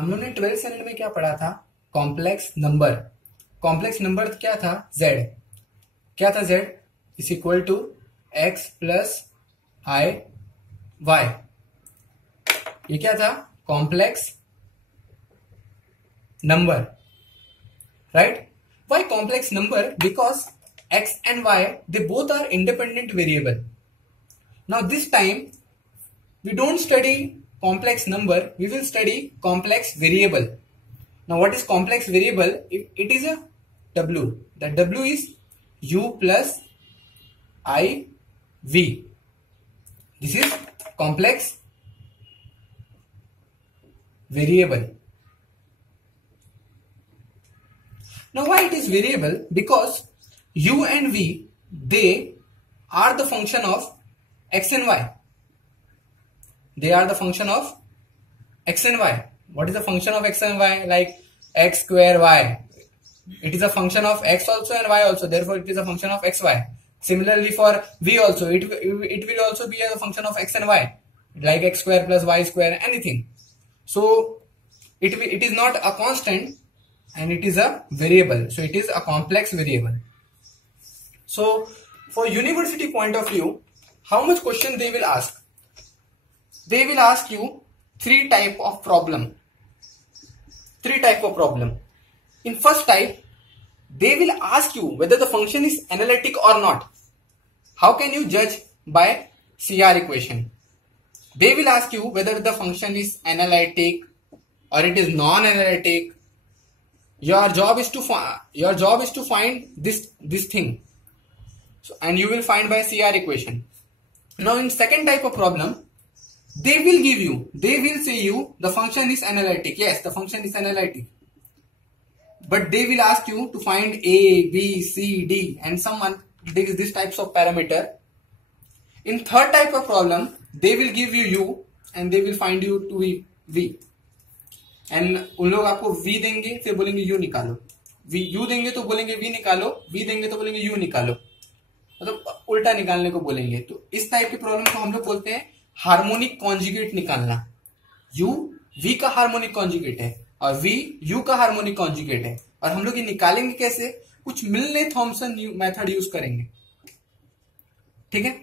हम लोग ने 12th स्टैंडर्ड में क्या पढ़ा था? Complex number. कॉम्प्लेक्स नंबर क्या था? z। क्या था? z is equal to x plus i y. ये क्या था? Complex number, right? Why complex number? Because x and y, they both are independent variable. Now this time we don't study complex number, we will study complex variable. Now what is complex variable? It is a w. That w is u plus I v. This is complex variable. Now why it is variable? Because u and v, they are the function of x and y. They are the function of x and y. What is the function of x and y? Like x square y. It is a function of x also and y also. Therefore, it is a function of x, y. Similarly for v also, it will also be a function of x and y. Like x square plus y square, anything. So, it is not a constant. And it is a variable, so it is a complex variable. So for university point of view, how much question they will ask? They will ask you three type of problem. In first type, they will ask you whether the function is analytic or not. How can you judge? By CR equation. They will ask you whether the function is analytic or it is non-analytic. Your job is to find this thing. So, and you will find by CR equation. Now in second type of problem, they will say you the function is analytic. Yes, the function is analytic. But they will ask you to find A, B, C, D and some these types of parameter. In third type of problem, they will give you U and they will find you to V. And उन लोग आपको v देंगे, फिर बोलेंगे u निकालो। u देंगे तो बोलेंगे v निकालो, v देंगे तो बोलेंगे u निकालो, मतलब उल्टा निकालने को बोलेंगे। तो इस टाइप की प्रॉब्लम को हम लोग बोलते हैं हार्मोनिक कॉन्जुगेट निकालना। u v का हार्मोनिक कॉन्जुगेट है और v u का हार्मोनिक कॉन्जुगेट है, और हम लोग ये निकालेंगे कैसे? कुछ मिलने थॉमसन मेथड यूज करेंगे, ठीक है।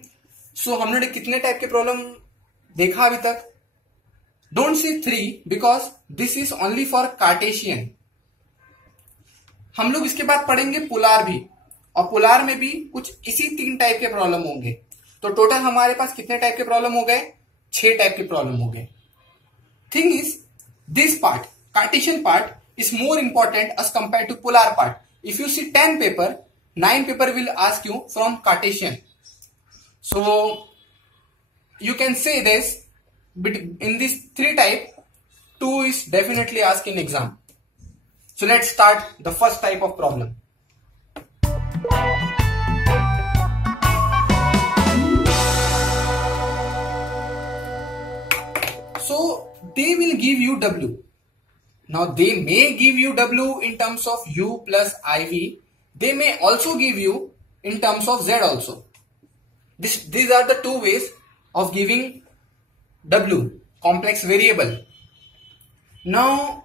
सो हमने कितने टाइप के प्रॉब्लम देखा अभी तक? Don't say 3 because this is only for Cartesian. हम लोग इसके बाद पढ़ेंगे पोलार भी, और पोलार में भी कुछ इसी 3 टाइप के प्रॉब्लम होंगे। तो टोटल हमारे पास कितने टाइप के प्रॉब्लम हो गए? 6 टाइप के प्रॉब्लम हो गए। Thing is this part, Cartesian part is more important as compared to polar part. If you see 10 paper, 9 paper will ask you from Cartesian. So you can say this. But in this 3 type, 2 is definitely asked in exam. So let's start the first type of problem. So they will give you W. Now they may give you W in terms of U plus IV. They may also give you in terms of Z also. These are the 2 ways of giving W, complex variable. Now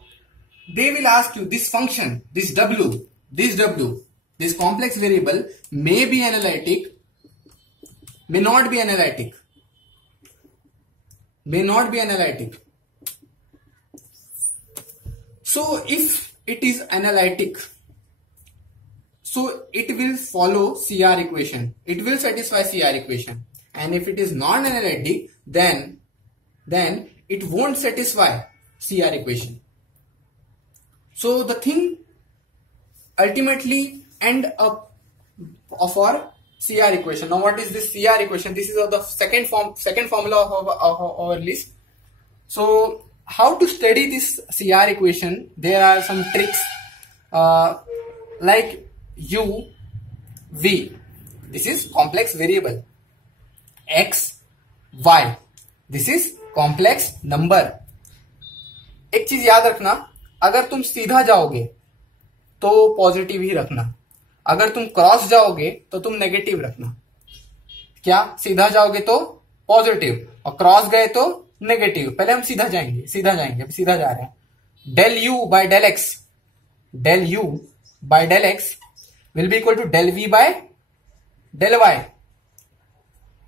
they will ask you this function, this W, this complex variable may be analytic, may not be analytic. So if it is analytic, so it will follow CR equation. It will satisfy CR equation. And if it is non-analytic, then it won't satisfy CR equation. So the thing ultimately end up of our CR equation. Now what is this CR equation? This is the second formula of our list. So how to study this CR equation? There are some tricks like U, V. This is complex variable. X, Y. This is complex number. एक चीज याद रखना, अगर तुम सीधा जाओगे तो positive ही रखना, अगर तुम क्रॉस जाओगे तो तुम नेगेटिव रखना। क्या? सीधा जाओगे तो पॉजिटिव और क्रॉस गए तो नेगेटिव। पहले हम सीधा जाएंगे, अभी सीधा जा रहे हैं। del u by del x, del u by del x will be equal to del v by del y.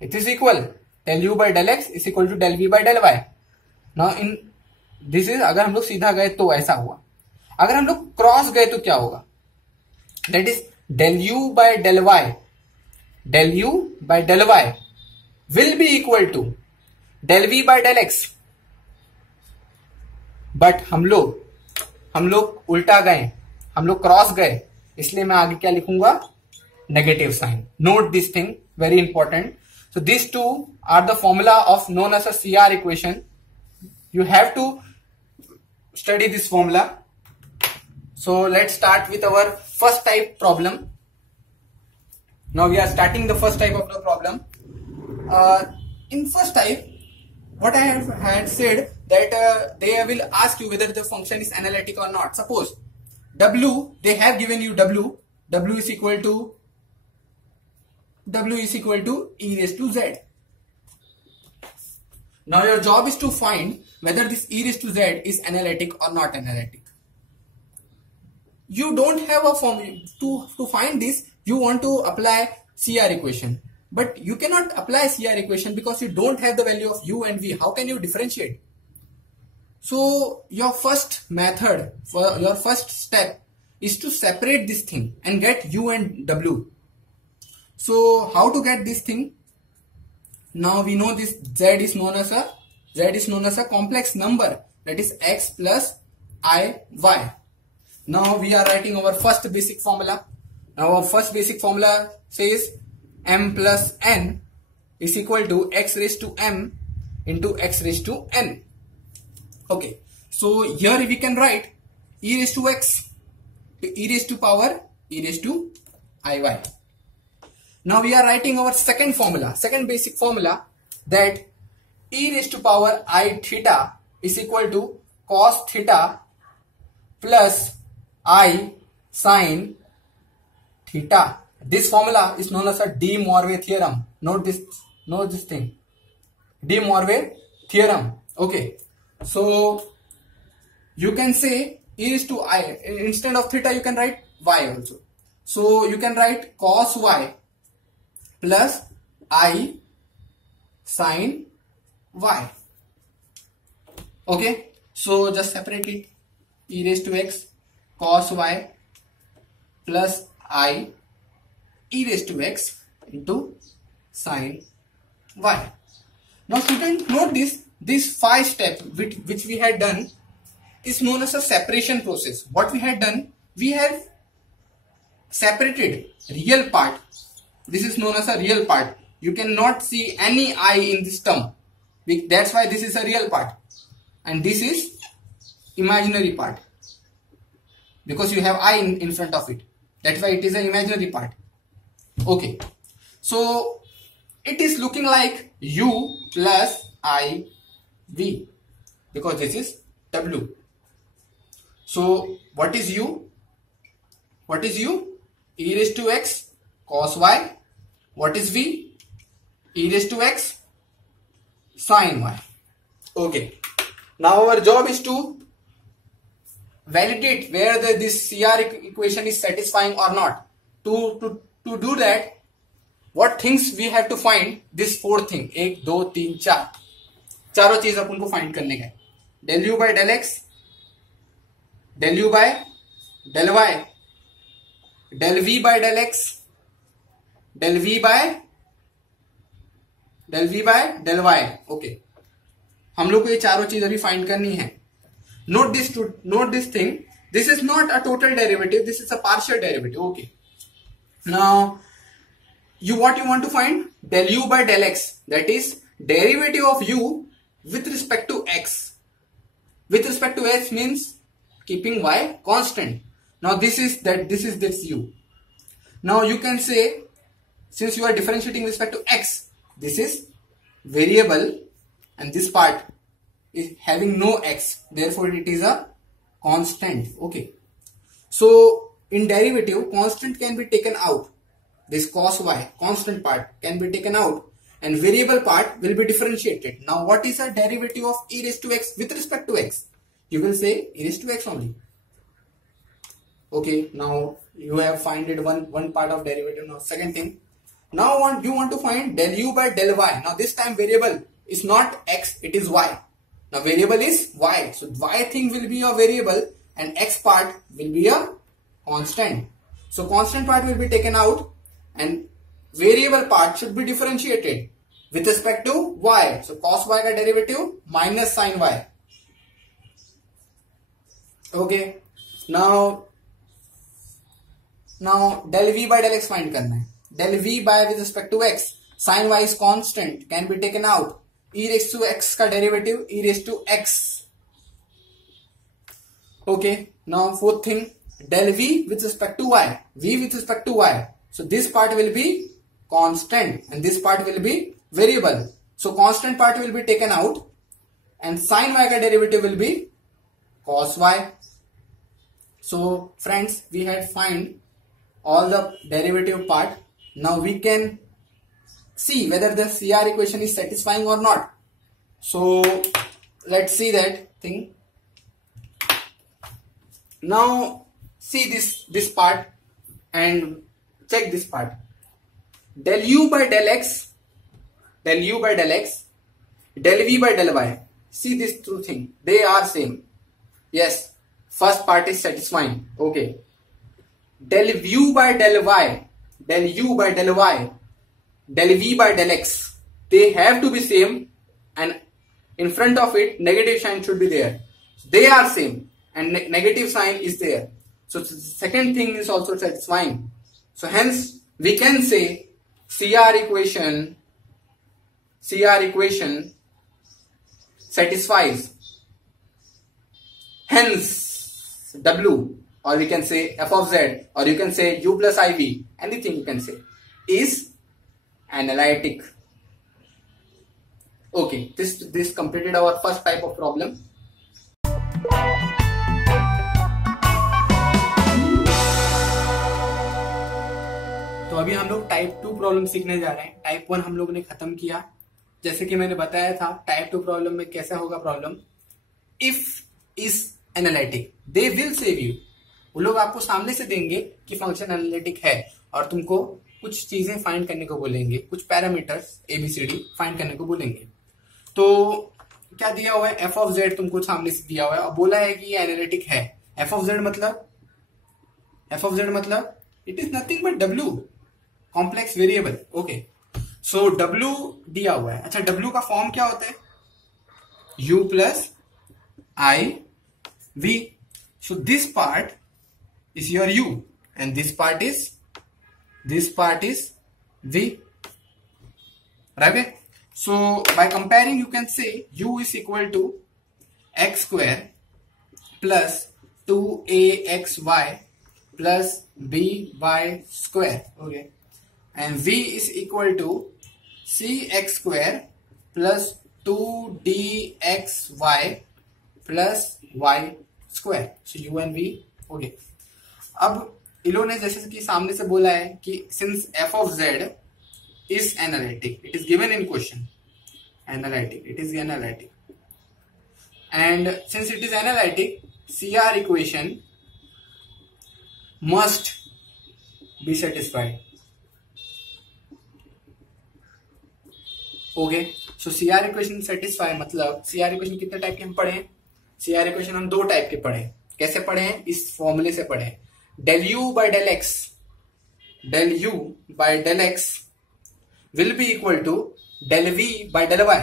It is equal, del u by del x is equal to del v by del y. Now in this is, अगर हम लोग सीधा गए तो ऐसा हुआ, अगर हम लोग क्रॉस गए तो क्या होगा, that is del u by del y, del u by del y will be equal to del v by del x. But हम लोग उल्टा गए, हम लोग क्रॉस गए, इसलिए मैं आगे क्या लिखूंगा, negative sign. Note this thing, very important. So these two are the formula of known as a CR equation. You have to study this formula. So let's start with our first type problem. Now we are starting the first type of the problem. In first type, what I have had said that they will ask you whether the function is analytic or not. Suppose W, they have given you W is equal to e raised to z. Now your job is to find whether this e raised to z is analytic or not analytic. You don't have a formula to find this. You want to apply CR equation, but you cannot apply CR equation because you don't have the value of u and v. How can you differentiate? So your first method, for your first step, is to separate this thing and get u and w. So how to get this thing? Now we know this z is known as a complex number, that is x plus I y. Now we are writing our first basic formula. Now our first basic formula says m plus n is equal to x raised to m into x raised to n. Okay, so here we can write e raised to x, e raised to power e raised to iy. Now we are writing our second basic formula, that e raised to power I theta is equal to cos theta plus I sin theta. This formula is known as a De Morgan theorem. Note this thing. De Morgan theorem. Okay. So you can say e raised to I, instead of theta you can write y also. So you can write cos y plus I sin y. Okay, so just separate it. E raised to x cos y plus I e raised to x into sin y. Now student, note this 5 step which we had done is known as a separation process. What we had done, we have separated real part. This is known as a real part. You cannot see any I in this term. That's why this is a real part. And this is imaginary part. Because you have I in front of it. That's why it is an imaginary part. Okay. So it is looking like u plus I v. Because this is w. So what is u? What is u? E raised to x cos y. What is v? E raised to x sin y. Okay. Now our job is to validate whether this CR equation is satisfying or not. To do that, what things we have to find? This 4 thing. 1, 2, 3, 4. चारों चीज अपन को find करने का. Del u by del x, del u by del y, del v by del x, del v by del y. Okay. हम लोग को ये चारों चीज अभी फाइंड करनी है. Note this thing. This is not a total derivative. This is a partial derivative. Okay. Now, what you want to find? Del u by del x. That is derivative of u with respect to x. With respect to x means keeping y constant. Now this is this u. Now you can say, since you are differentiating with respect to x, this is variable and this part is having no x, therefore it is a constant. Okay. So in derivative, constant can be taken out. This cos y, constant part can be taken out and variable part will be differentiated. Now what is a derivative of e raised to x with respect to x? You will say e raised to x only. Okay, now you have find it one part of derivative. Now second thing, now you want to find del u by del y. Now this time variable is not x, it is y. Now variable is y, so y thing will be a variable and x part will be a constant. So constant part will be taken out and variable part should be differentiated with respect to y. So cos y का derivative minus sin y. Okay, now del v by del x find करना है. Del v by with respect to x, sin y is constant, can be taken out. E raised to x का derivative e raised to x. Okay, now fourth thing, del v with respect to y, v with respect to y. So this part will be constant and this part will be variable. So constant part will be taken out and sin y का derivative will be cos y. So friends, we had find all the derivative part. Now we can see whether the CR equation is satisfying or not. So let's see that thing. Now see this part and check this part. Del u by del x, del u by del x, del v by del y. See these two things, they are same. Yes, first part is satisfying. Okay. Del u by del y, del u by del y, del v by del x, they have to be same and in front of it negative sign should be there. They are same and negative sign is there. So the second thing is also satisfying. So hence we can say CR equation satisfies. Hence W, or we can say f of z, or you can say u plus iv, anything you can say, is analytic. Okay, this completed our first type of problem. तो अभी हम लोग type 2 problem सीखने जा रहे हैं. Type 1 हम लोग ने खत्म किया. जैसे कि मैंने बताया था टाइप 2 प्रॉब्लम में कैसा होगा problem. If is analytic, they will save you. वो लोग आपको सामने से देंगे कि फंक्शन एनालिटिक है और तुमको कुछ चीजें फाइंड करने को बोलेंगे, कुछ पैरामीटर्स एबीसीडी फाइंड करने को बोलेंगे. तो क्या दिया हुआ है, एफ ऑफ जेड तुमको सामने से दिया हुआ है और बोला है कि ये एनालिटिक है. एफ ऑफ जेड मतलब it is nothing but W, complex variable. Okay, so W दिया हुआ है. अच्छा, डब्ल्यू का फॉर्म क्या होता है, u plus i v. So this part is your u and this part is v, right? So by comparing you can say u is equal to x square plus 2axy plus by square. Okay, and v is equal to cx square plus 2dxy plus y square. So u and v. Okay, अब इन्होंने जैसे कि सामने से बोला है कि since F of Z is analytic, it is given in question, analytic, it is analytic, and since it is analytic CR equation must be satisfied. Okay, so CR equation satisfy मतलब सीआर इक्वेशन कितने type के हम पढ़े हैं. CR equation हम दो type के पढ़े. कैसे पढ़े हैं, इस फॉर्मूले से पढ़े. del u by del x will be equal to del v by del y.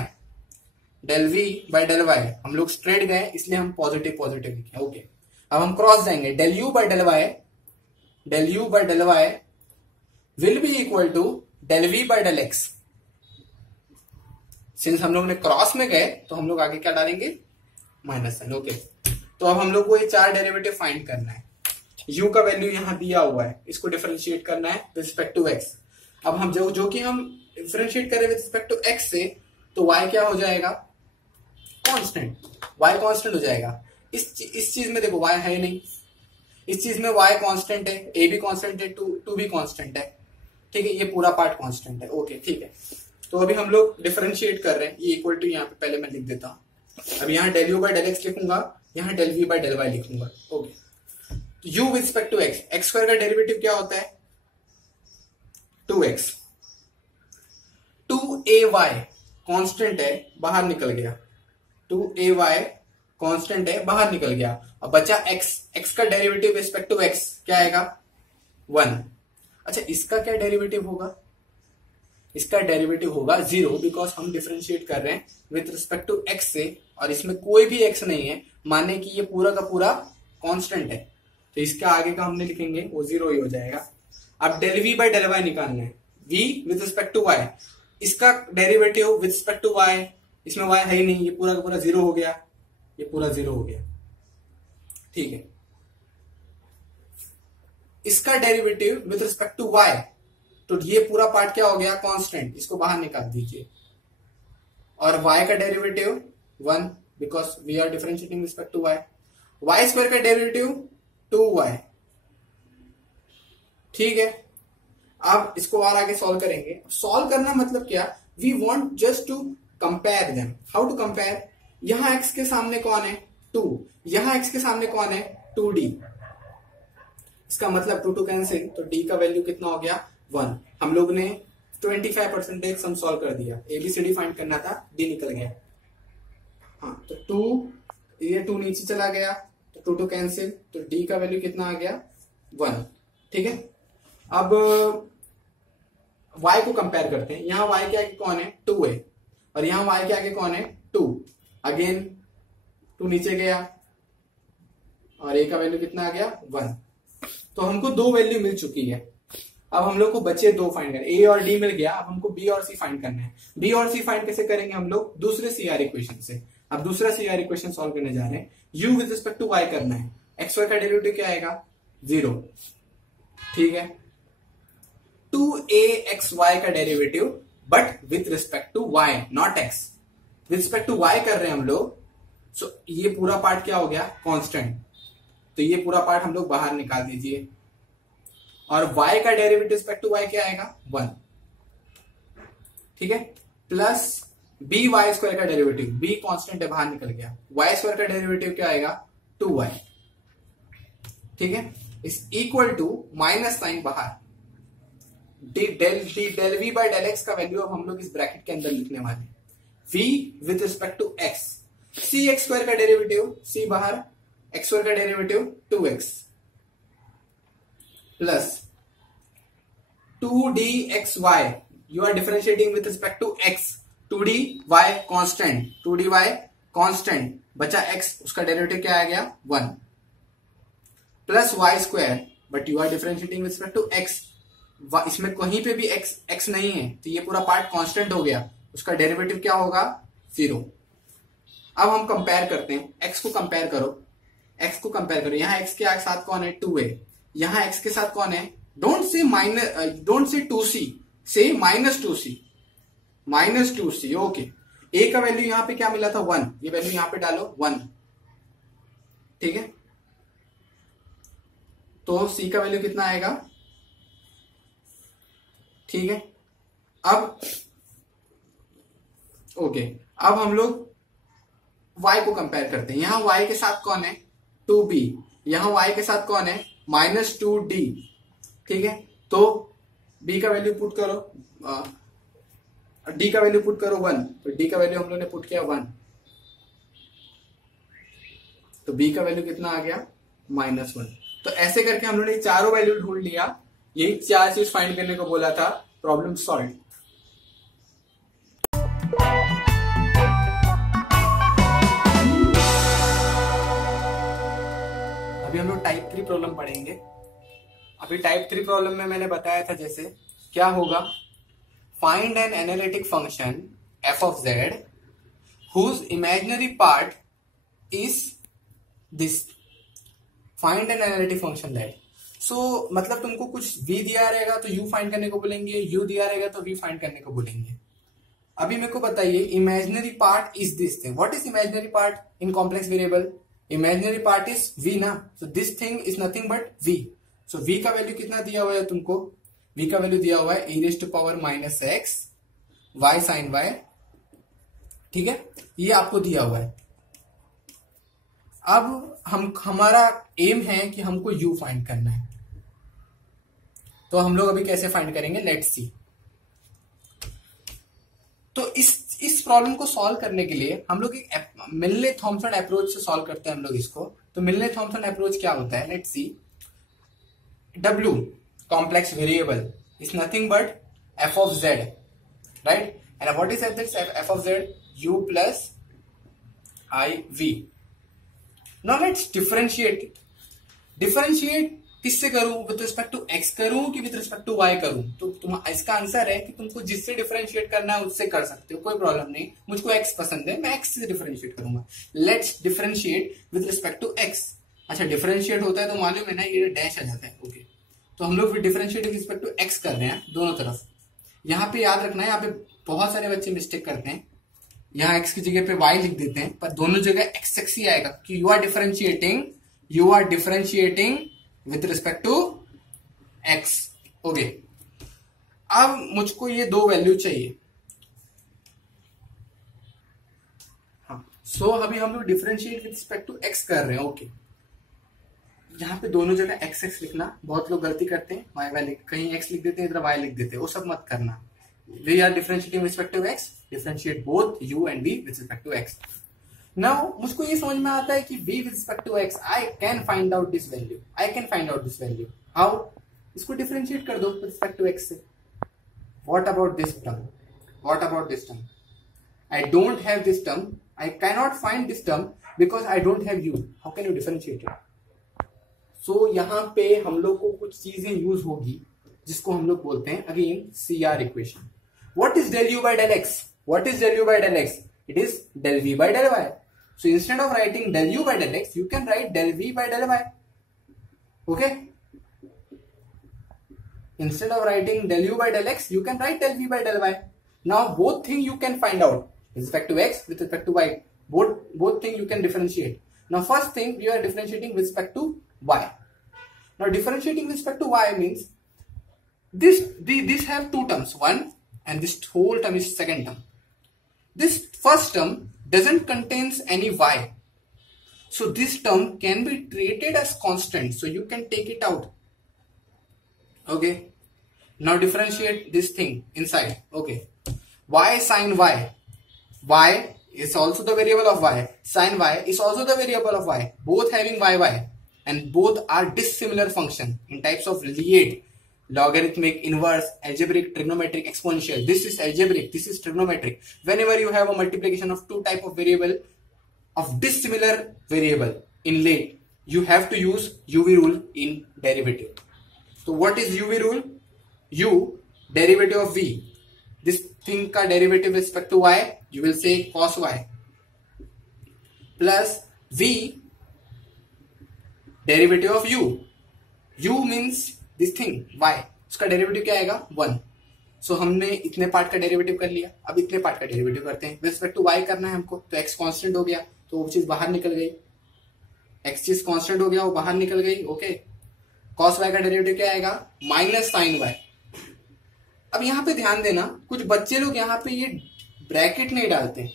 del v by del y हम लोग स्ट्रेट गए इसलिए हम पॉजिटिव लिखे. ओके, अब हम क्रॉस जाएंगे. del u by del y will be equal to del v by del x. Since हम लोग ने क्रॉस में गए तो हम लोग आगे क्या डालेंगे, माइनस साइन. ओके, तो अब हम लोग को ये चार डेरिवेटिव फाइंड करना है. u का वैल्यू यहां दिया हुआ है, इसको डिफरेंशिएट करना है विद रिस्पेक्ट टू x. अब हम जो कि हम डिफरेंशिएट करें विद रिस्पेक्ट टू x से, तो y क्या हो जाएगा, कांस्टेंट. y कांस्टेंट हो जाएगा. इस चीज में देखो y है नहीं, इस चीज में y कांस्टेंट है, a भी कांस्टेंट है, 2 भी कांस्टेंट है. ठीक है, ये पूरा पार्ट कांस्टेंट है. ओके, ठीक है. तो अभी हम लोग डिफरेंशिएट कर रहे हैं. ये इक्वल टू यहाँ पे पहले मैं लिख देता हूं. अब यहाँ del u by del x लिखूंगा, यहाँ del v by del y लिखूंगा। Okay, u with respect to x, x square का डेरिवेटिव क्या होता है 2x, 2ay कांस्टेंट है बाहर निकल गया, 2ay कांस्टेंट है बाहर निकल गया। अब बचा x, x का डेरिवेटिव रिस्पेक्ट टू x क्या आएगा 1। अच्छा इसका क्या डेरिवेटिव होगा, इसका डेरिवेटिव होगा 0, बिकॉज हम डिफरेंशिएट कर रहे हैं विथ रिस्पेक्ट टू x से, और इसमें कोई भी x नहीं है, माने कि ये पूरा का पूरा कांस्टेंट है, तो इसका आगे का हमने लिखेंगे वो 0 ही हो जाएगा। अब del v by del y निकालना है, v with respect to y, इसका derivative with respect to y, इसमें y है ही नहीं, ये पूरा का पूरा 0 हो गया, ये पूरा 0 हो गया, ठीक है। इसका derivative with respect to y, तो ये पूरा पार्ट क्या हो गया कांस्टेंट, इसको बाहर निकाल दीजिए, और y का derivative 1, because we are differentiating respect to y, y square का डेरिवेटिव 2y, ठीक है। अब इसको और आगे सॉल्व करेंगे। सॉल्व करना मतलब क्या, we want just to compare them. How to compare, यहां x के सामने कौन है 2, यहां x के सामने कौन है 2d, इसका मतलब 2 2 कैंसिल, तो d का वैल्यू कितना हो गया 1। हम लोग ने 25% सम सॉल्व कर दिया, एबीसीडी फाइंड करना था, d निकल गया। हाँ तो 2, ये 2 नीचे चला गया, तो 2 2 कैंसिल, तो d का वैल्यू कितना आ गया 1, ठीक है। अब y को कंपेयर करते हैं, यहां y के आगे कौन है 2 है, और यहां y के आगे कौन है 2, अगेन 2 नीचे गया, और a का वैल्यू कितना आ गया 1। तो हमको 2 वैल्यू मिल चुकी है, अब हम लोग को बचे 2 फाइंड करना, a और d मिल गया, अब हमको b और c फाइंड करना है। b और c फाइंड कैसे करेंगे हम लोग, दूसरे CR इक्वेशन से। अब दूसरा CR इक्वेशन सॉल्व करने जा रहे हैं, u with respect to y करना है, x y का डेरिवेटिव क्या आएगा 0, ठीक है। 2axy का derivative but with respect to y not x, with respect to y कर रहे हैं हम लोग, सो ये पूरा पार्ट क्या हो गया कांस्टेंट, तो ये पूरा पार्ट हम लोग बाहर निकाल दीजिए, और y का डेरिवेटिव रिस्पेक्ट टू y क्या आएगा 1, ठीक है, प्लस b y स्क्वायर का डेरिवेटिव, b कांस्टेंट है बाहर निकल गया, y स्क्वायर का डेरिवेटिव क्या आएगा 2y, ठीक है, is equal to minus sign बाहर, del v by del x का वैल्यू अब हम लोग इस ब्रैकेट के अंदर लिखने वाले, v with respect to x, c x square का डेरिवेटिव, c बाहर, x स्क्वायर का derivative 2x, plus 2dxy, you are differentiating with respect to x, 2dy constant, 2dy constant, बचा x, उसका डेरिवेटिव क्या आ गया 1, plus y square, but you are differentiating with respect to x, इसमें कहीं पे भी x नहीं है, तो ये पूरा पार्ट कांस्टेंट हो गया, उसका डेरिवेटिव क्या होगा 0। अब हम कंपेयर करते हैं, x को कंपेयर करो, x को कंपेयर करो, यहाँ x के साथ कौन है 2 है, यहाँ x के साथ कौन है, डोंट से 2c, से -2c, -2c, ओके। a का वैल्यू यहाँ पे क्या मिला था 1, ये वैल्यू यहाँ पे डालो 1, ठीक है, तो c का वैल्यू कितना आएगा, ठीक है। अब ओके, अब हम लोग y को कंपेयर करते हैं, यहां y के साथ कौन है 2b, यहां y के साथ कौन है -2d, ठीक है, तो b का वैल्यू पुट करो, d का वैल्यू पुट करो 1, तो d का वैल्यू हम लोग ने पुट किया 1, तो b का वैल्यू कितना आ गया -1। तो ऐसे करके हम लोग ने चारों वैल्यू ढूंढ लिया, यही 4 चीज फाइंड करने को बोला था, प्रॉब्लम सॉल्व। अभी हम लोग टाइप 3 प्रॉब्लम पढ़ेंगे। अभी टाइप 3 प्रॉब्लम में मैंने बताया था जैसे क्या होगा, find an analytic function f of z whose imaginary part is this, find an analytic function that, so मतलब तुमको कुछ v दिया रहेगा तो u फाइंड करने को बोलेंगे, u दिया रहेगा तो v फाइंड करने को बोलेंगे। अभी मेरे को बताइए imaginary part is this thing, what is imaginary part in complex variable, imaginary part is v ना, so this thing is nothing but v, so v का वैल्यू कितना दिया हुआ है तुमको, v का वैल्यू दिया हुआ है e⁻⁻x y sin y, ठीक है, ये आपको दिया हुआ है, अब हमारा एम है कि हमको u फाइंड करना है, तो हम लोग अभी कैसे फाइंड करेंगे, लेट्स सी। तो इस प्रॉब्लम को सॉल्व करने के लिए हम लोग एक मिलने थॉमसन अप्रोच से सॉल्व करते हैं हम लोग इसको। तो मिलने थॉमसन अप्रोच क्या होता है, let's see. w complex variable is nothing but f of z, right? And what is f of z? u plus iv. Now let's differentiate it. Differentiate किससे करूं, विथ रिस्पेक्ट टू x करूं कि with respect to y करूं? तो तुम इसका answer है कि तुमको जिससे डिफरेंशिएट करना है उससे कर सकते हो, कोई प्रॉब्लम नहीं। मुझको x पसंद है, मैं x से डिफरेंशिएट करूंगा। Let's differentiate with respect to x। अच्छा, डिफरेंशिएट होता है तो मालूम है ना, ये डैश आ जाता है, ओके। तो हम लोग differentiate with respect to x कर रहे हैं दोनों तरफ। यहाँ पे याद रखना है, यहाँ पे बहुत सारे बच्चे मिस्टेक करते हैं, यहाँ x की जगह पे y लिख देते हैं, पर दोनों जगह x ही आएगा कि you are differentiating with respect to x, okay. अब मुझको ये दो वैल्यू चाहिए, हाँ। सो अभी हम लोग differentiate with respect to x कर रहे हैं, ओके। यहाँ पे दोनों जगह x लिखना, बहुत लोग गलती करते हैं, y कहीं x लिख देते हैं, इधर y लिख देते हैं, वो सब मत करना। We are differentiating respect to x, differentiate both u and v with respect to x। Now मुझको ये समझ में आता है कि v with respect to x I can find out this value, how? इसको डिफरेंशिएट कर दो विथ रिस्पेक्ट टू x से। What about this term? I don't have this term, I cannot find this term because I don't have u, how can you differentiate it? So यहाँ पे हम लोग को कुछ चीजें यूज होगी जिसको हम लोग बोलते हैं again CR equation. What is del u by del x? It is del v by del y. So instead of writing del u by del x, you can write del v by del y. Okay? Instead of writing del u by del x, you can write del v by del y. Now both things you can find out with respect to x, with respect to y. Both things you can differentiate. Now first thing, we are differentiating with respect to y. Now differentiating with respect to y means this have two terms, one, and this whole term is second term. This first term doesn't contains any y, so this term can be treated as constant, so you can take it out, okay. Now differentiate this thing inside, okay. Y sin y is also the variable of y, sin y is also the variable of y, both having y, and both are dissimilar function in types of Lie, logarithmic, inverse, algebraic, trigonometric, exponential. This is algebraic, this is trigonometric. Whenever you have a multiplication of two type of variable of dissimilar variable in Lie, you have to use UV rule in derivative. So what is UV rule? U, derivative of v. This thing ka derivative with respect to y, you will say cos y, plus v, derivative of u. U means this thing y, उसका derivative क्या आएगा 1. सो हमने इतने part का derivative कर लिया, अब इतने पार्ट का डेरिवेटिव करते हैं। विद रिस्पेक्ट टू y करना है हमको, तो x कांस्टेंट हो गया, तो वो चीज बाहर निकल गई, x चीज कांस्टेंट हो गया, वो बाहर निकल गई, ओके। cos y का डेरिवेटिव क्या आएगा माइनस sin y। अब यहाँ पे ध्यान देना, कुछ बच्चे लोग यहाँ पे ये ब्रैकेट नहीं डालते,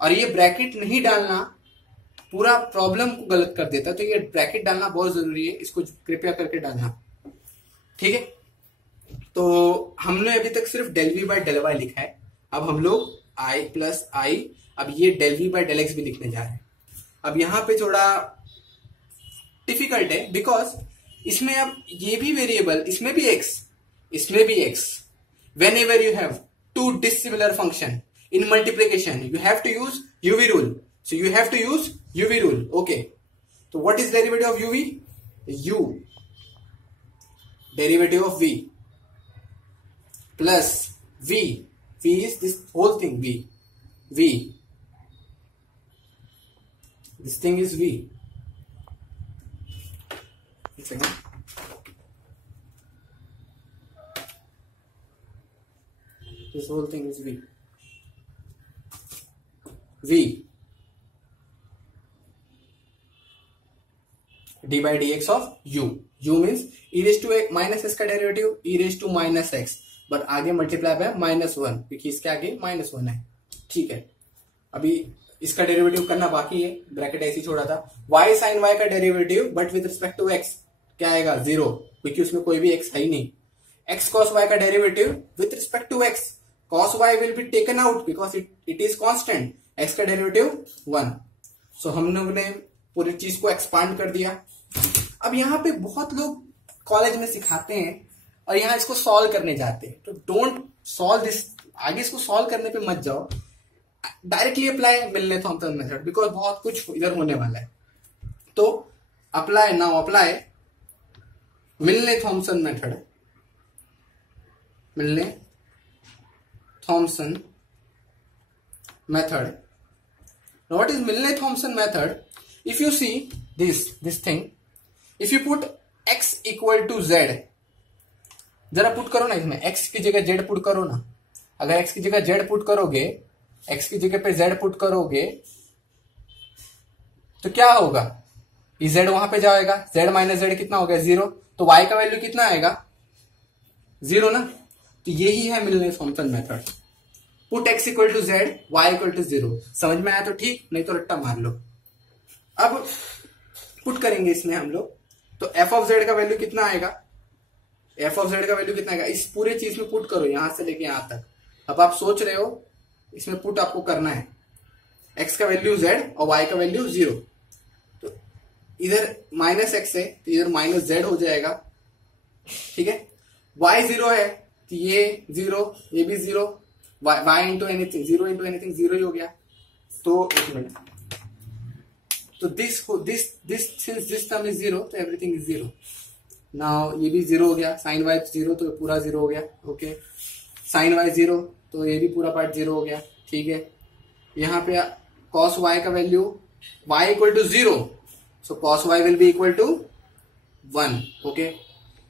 और ये ब्रैकेट नहीं डालना पूरा प्रॉब्लम को गलत कर देता, तो ये ब्रैकेट डालना बहुत जरूरी है, इसको कृपया करके डालना, ठीक है। तो हमने अभी तक सिर्फ del v by del y लिखा है, अब हम लोग i प्लस i, अब ये del v by del x भी लिखने जा रहे हैं। अब यहाँ पे थोड़ा डिफिकल्ट है, बिकॉज इसमें अब ये भी वेरिएबल, इसमें भी x, whenever you have two dissimilar function in multiplication, you have to use UV rule. So you have to use UV rule. Okay. So what is derivative of UV? U. Derivative of V. Plus V. V is this whole thing. V. This thing is V. One second. This whole thing is V. D by dx of u. U means e raised to minus s का derivative e raised to minus x, but आगे multiply by -1, क्योंकि इसके आगे -1 है, ठीक है। अभी इसका डेरिवेटिव करना बाकी है, ब्रैकेट ऐसे ही छोड़ा था। y sin y का derivative but with respect to x क्या आएगा 0, क्योंकि उसमें कोई भी x है ही नहीं। x cos y का derivative with respect to x, cos y will be taken out because it is constant, x का डेरिवेटिव 1। सो हम लोग ने पूरी चीज को एक्सपांड कर दिया। अब यहाँ पे बहुत लोग कॉलेज में सिखाते हैं और यहाँ इसको सॉल्व करने जाते हैं, तो डोंट सॉल्व दिस, आगे इसको सॉल्व करने पे मत जाओ, directly apply Milne Thomson method, because बहुत कुछ इधर होने वाला है। तो apply now, apply Milne Thomson method, Milne Thomson method. What is Milne-Thomson method? If you see this thing, if you put x equal to z, जरा put करो ना इसमें, x की जगह z पुट करो ना। अगर x की जगह z पुट करोगे, x की जगह पे z पुट करोगे तो क्या होगा, ये z वहां पे जाएगा, z माइनस z कितना हो गया 0, तो y का वैल्यू कितना आएगा 0 ना। तो यही है Milne Thomson method, put x equal to z, y equal to 0। समझ में आया तो ठीक, नहीं तो रट्टा मार लो। अब पुट करेंगे इसमें हम लोग, तो f ऑफ z का वैल्यू कितना आएगा, f ऑफ z का वैल्यू कितना आएगा, इस पूरे चीज में पुट करो यहां से लेके यहां तक। अब आप सोच रहे हो इसमें पुट आपको करना है, x का वैल्यू z और y का वैल्यू 0, तो इधर माइनस x है तो इधर माइनस z हो जाएगा, ठीक है। y 0 है तो ये 0, ये भी 0, y into anything 0 into anything 0 ही हो गया। तो एक मिनट, तो दिस टर्म इज 0 तो एवरीथिंग इज 0। नाउ ये भी 0 हो गया, साइन y 0 तो पूरा 0 हो गया, ओके। साइन y 0 तो ये भी पूरा पार्ट 0 हो गया, ठीक है। यहाँ पे cos y का value y equal to 0, so cos y will be equal to 1, okay.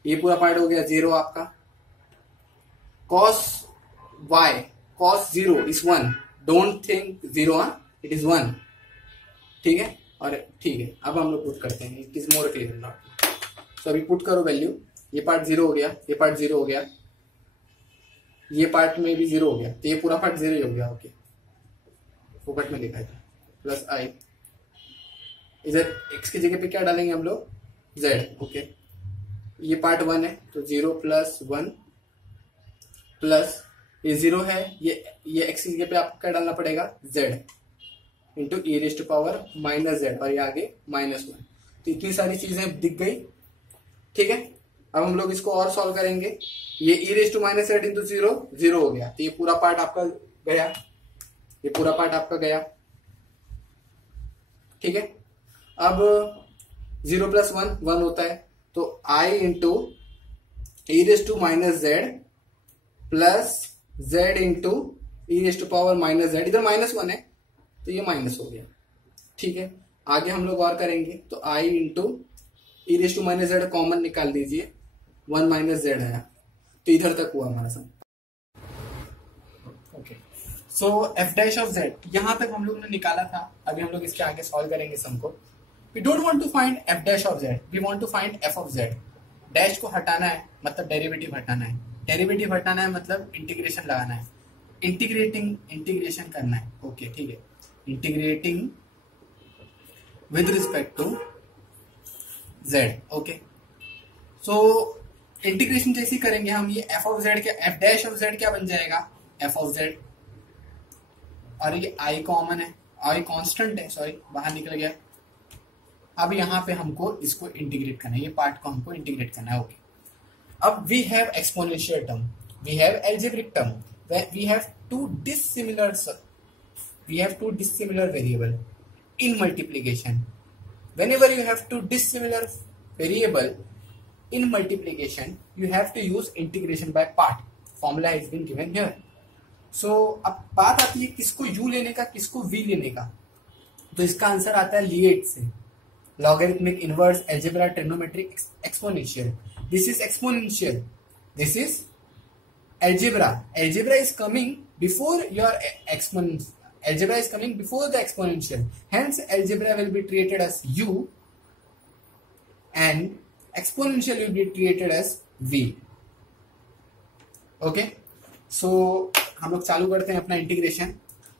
ये पूरा पार्ट हो गया 0 आपका। cos y, cos 0 is 1, don't think 0, it is 1, ठीक है। और ठीक है, अब हम लोग पुट करते हैं, it is more clear not. तो अभी पुट करो वैल्यू, ये पार्ट 0 हो गया, ये पार्ट 0 हो गया, ये पार्ट में भी 0 हो गया, तो ये पूरा पार्ट 0 ही हो गया, ओके। फोकट में लिखा था प्लस i, इधर x की जगह पे क्या डालेंगे हम लोग z, ओके। ये पार्ट 1 है तो 0 प्लस 1 प्लस ये 0 है, ये x की जगह पे आपको क्या डालना पड़ेगा z into e raise to power minus z, और ये आगे -1। तो इतनी सारी चीजें दिख गई, ठीक है। अब हम लोग इसको और सॉल्व करेंगे। ये e raise to minus z into 0 0 हो गया, तो ये पूरा पार्ट आपका गया, ये पूरा पार्ट आपका गया, ठीक है। अब 0 प्लस 1 1 होता है, तो i into e raise to minus z plus z into e raise to power minus z, इधर -1 है तो ये माइनस हो गया, ठीक है। आगे हम लोग और करेंगे, तो i into e raise to minus z common निकाल दीजिए, 1 माइनस z आया, तो इधर तक हुआ हमारा sum, okay. So f dash of z यहां तक हम लोग ने निकाला था। अभी हम लोग इसके आगे सॉल्व करेंगे सम को। We don't want to find f dash of z, we want to find f of z। Dash को हटाना है मतलब डेरिवेटिव हटाना है, डेरिवेटिव हटाना है मतलब इंटीग्रेशन लगाना है, इंटीग्रेशन करना है, ओके, ठीक है। Integrating with respect to z, okay. So integration जैसे ही करेंगे हम, ये f ऑफ z, क्या f डैश ऑफ z क्या बन जाएगा f ऑफ z, और ये i कॉमन है, i कांस्टेंट है, सॉरी बाहर निकल गया। अब यहाँ पे हमको इसको इंटीग्रेट करना है, ये पार्ट को हमको इंटीग्रेट करना है, ओके। अब we have exponential term, we have algebraic term, we have two dissimilar variable in multiplication. Whenever you have two dissimilar variable in multiplication, you have to use integration by part. Formula has been given here. So अब बात आती है किसको u लेने का, किसको v लेने का। तो इसका आंसर आता है लिएट से, logarithmic, inverse, algebra, trigonometric, exponential. This is exponential, this is algebra. Algebra is coming before your exponent. Algebra is coming before the exponential. Hence, algebra will be treated as u, and exponential will be treated as v. Okay. So हम लोग चालू करते हैं अपना integration.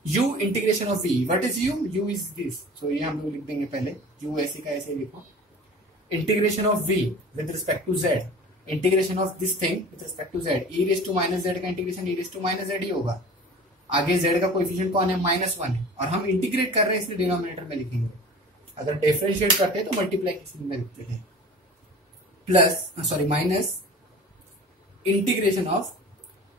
u integration of v, what is u? u is this, so ये हम लोग लिख देंगे पहले, u ऐसे का ऐसे लिखो, integration of v with respect to z, integration of this thing with respect to z, e raise to minus z का integration e raise to minus z ही होगा, आगे z का कोएफिशिएंट कौन है? -1 है, और हम इंटीग्रेट कर रहे हैं इसलिए डिनोमिनेटर में लिखेंगे, अगर डिफरेंशिएट करते तो मल्टीप्लिकेशन में लिखते थे, plus sorry minus integration of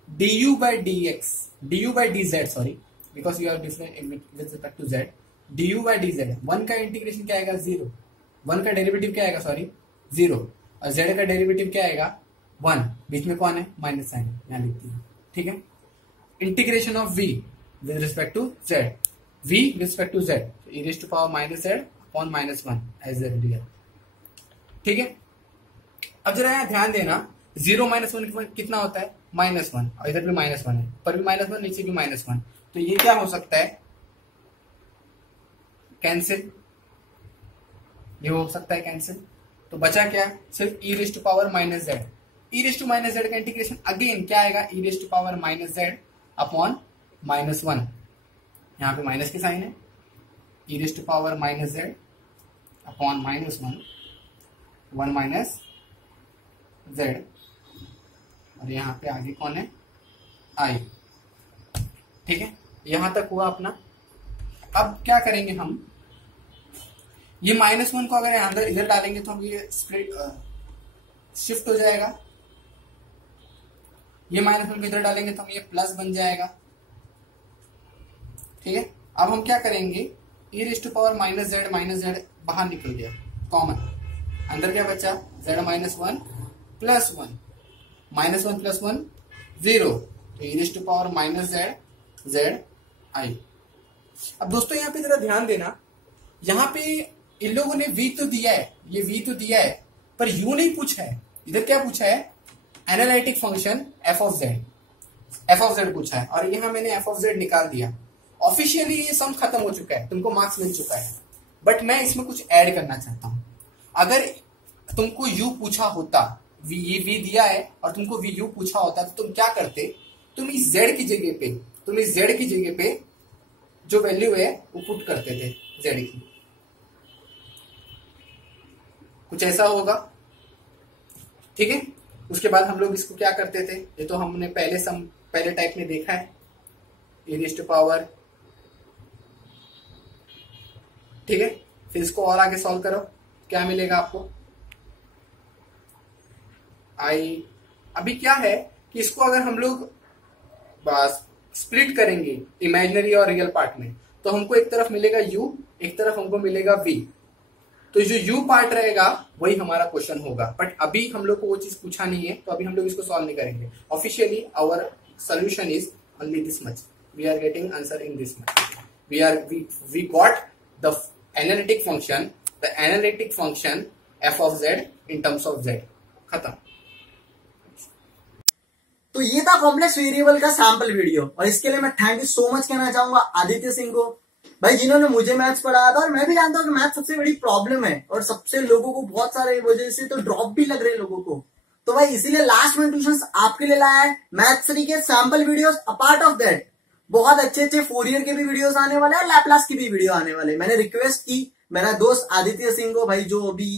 du by dx, du by dz, sorry because you have different with respect to z, du by dz, 1 का इंटीग्रेशन क्या आएगा? 0, 1 का डेरिवेटिव क्या आएगा? सॉरी 0, और z का डेरिवेटिव क्या आएगा? 1, बीच में कौन है? माइनस साइन, यहाँ लिखती है, ठीक है। Integration of v with respect to z, v with respect to z, e raise to power minus z upon -1 as earlier, ठीक है। अब जरा यहाँ ध्यान देना, 0 -1 कितना होता है? -1, और इधर भी -1 है, ऊपर भी -1 नीचे भी -1, तो ये क्या हो सकता है? कैंसिल, ये हो सकता है कैंसिल, तो बचा क्या? सिर्फ e raise to power minus z, e raise to minus z का इंटीग्रेशन अगेन क्या आएगा? e raise to power minus z upon -1, यहाँ पे माइनस की साइन है, e raise to power minus z upon -1, 1 minus z, और यहाँ पे आगे कौन है? i, ठीक है। यहां तक हुआ अपना। अब क्या करेंगे हम, ये -1 को अगर अंदर इधर डालेंगे तो हम ये स्प्लिट शिफ्ट हो जाएगा, ये -1 को इधर डालेंगे तो हम ये प्लस बन जाएगा, ठीक है। अब हम क्या करेंगे, e raise to power minus z बाहर निकल गया कॉमन, अंदर क्या बचा? z -1 प्लस 1, -1 प्लस 1 0, तो e raise to power minus z i। अब दोस्तों यहाँ पे जरा ध्यान देना, यहाँ पे इन लोगों ने v तो दिया है, ये v तो दिया है, पर u नहीं पूछा है, इधर क्या पूछा है? Analytic function f of z पूछा है, और यहाँ मैंने f ऑफ z निकाल दिया। ऑफिशियली ये सम खत्म हो चुका है, तुमको मार्क्स मिल चुका है, बट मैं इसमें कुछ ऐड करना चाहता हूं। अगर तुमको u पूछा होता, ये v दिया है और तुमको u पूछा होता, तो तुम क्या करते? तुम इस z की जगह पे जो वैल्यू है वो पुट करते थे z की, कुछ ऐसा होगा, ठीक है। उसके बाद हम लोग इसको क्या करते थे, ये तो हमने पहले टाइप में देखा है, e रेज़ टू पावर, ठीक है। फिर इसको और आगे सॉल्व करो, क्या मिलेगा आपको? अभी क्या है कि इसको अगर हम लोग स्प्लिट करेंगे इमेजिनरी और रियल पार्ट में, तो हमको एक तरफ मिलेगा u, एक तरफ हमको मिलेगा v, तो जो u पार्ट रहेगा वही हमारा क्वेश्चन होगा। बट अभी हम लोग को वो चीज पूछा नहीं है, तो अभी हम लोग इसको सॉल्व नहीं करेंगे। Officially our solution is only this much, we are getting answer in this much, we got the analytic function f of z in terms of z, खत्म। तो ये था कॉम्प्लेक्स वेरिएबल का सैंपल वीडियो, और इसके लिए मैं थैंक यू सो मच कहना चाहूंगा आदित्य सिंह को, भाई जिन्होंने मुझे मैथ्स पढ़ाया था। और मैं भी जानता हूँ कि मैथ्स सबसे बड़ी प्रॉब्लम है, और सबसे लोगों को बहुत सारे वजह से तो ड्रॉप भी लग रहे हैं लोगों को। तो भाई इसीलिए लास्ट में ट्यूशन आपके लिए लाया है मैथ्स 3 के sample videos. Apart of that बहुत अच्छे फोरियर के भी वीडियोस आने वाले हैं, लैपलास की भी वीडियो आने वाले। मैंने रिक्वेस्ट की मेरा दोस्त आदित्य सिंह को, भाई जो अभी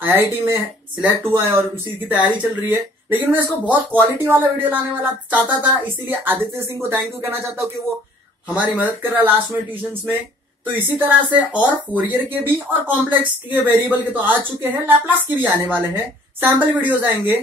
IIT में सिलेक्ट हुआ है और उसी की तैयारी चल रही है, लेकिन मैं इसको बहुत क्वालिटी वाला वीडियो लाने वाला चाहता था, इसीलिए आदित्य सिंह को थैंक यू कहना चाहता हूँ कि वो हमारी मदद कर रहा है लास्ट में ट्यूशंस में। तो इसी तरह से और फोरियर के भी और कॉम्प्लेक्स के वेरिएबल के तो आ चुके हैं, लैपलास के भी आने वाले हैं, सैंपल वीडियोस आएंगे।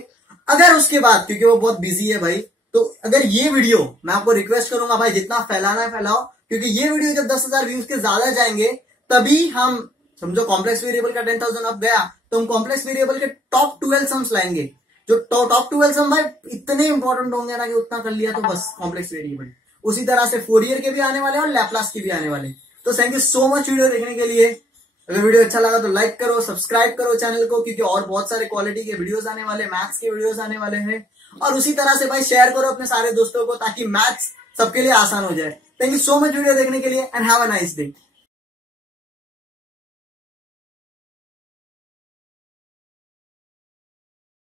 अगर उसके बाद, क्योंकि वो बहुत बिजी है भाई, तो अगर ये वीडियो मैं आपको रिक्वेस्ट करूंगा भाई जितना फैलाना है फैलाओ, क्योंकि ये वीडियो जब 10,000 व्यूज के ज्यादा जाएंगे तभी हम समझो कॉम्प्लेक्स वेरिएबल का 10,000 अप गया तो हम कॉम्प्लेक्स वेरिएबल के टॉप 12 सम्स लाएंगे। जो टॉप 12 सम भाई इतने इंपॉर्टेंट होंगे ना कि उतना कर लिया तो बस कॉम्प्लेक्स वेरिएबल। उसी तरह से फोरियर के भी आने वाले और लैपलास के भी आने वाले। तो thank you so much video देखने के लिए। अगर वीडियो अच्छा लगा तो लाइक करो, सब्सक्राइब करो चैनल को, क्योंकि और बहुत सारे क्वालिटी के वीडियोस आने वाले, मैथ्स के वीडियोस आने वाले हैं। और उसी तरह से भाई शेयर करो अपने सारे दोस्तों को, ताकि मैथ्स सबके लिए आसान हो जाए। Thank you so much video देखने के लिए and have a nice day.